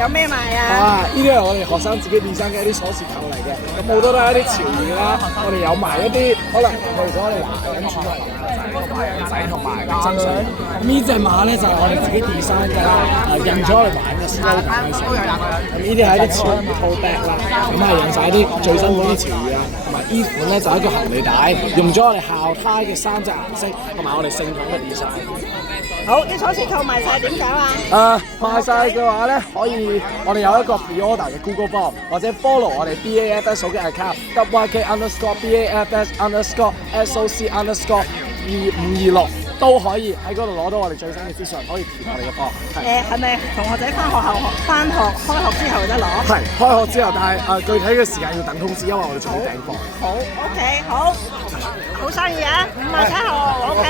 有咩賣啊？啊！呢啲係我哋學生自己 design 嘅一啲鎖匙扣嚟嘅，咁好多都係一啲潮語啦。我哋有埋一啲可能，如果我哋話緊主題啦，就係呢個馬仔同埋真相。咁呢隻馬咧就係我哋自己 design 㗎啦，印咗我哋玩嘅 slogan 喺上面。咁呢啲係一啲潮語 tote bag 啦，咁係用晒啲最新嗰啲潮語啦，同埋呢款咧就係一個行李帶，用咗我哋校呔嘅3隻顏色，同埋我哋聖堂嘅 design。好，啲鎖匙扣賣晒點搞啊？賣晒嘅話咧，可以我哋有一個 pre-order 嘅 Google Form， 或者 follow 我哋 BAFS 手機 account YK_BAFS_SOC_2526 都可以喺嗰度攞到我哋最新嘅資訊，可以填我哋嘅form。係咪同學仔翻學開學之後得攞？係開學之後，但係具體嘅時間要等通知，因為我哋仲要訂貨。好 ，OK，好生意啊！5萬7號 ，OK。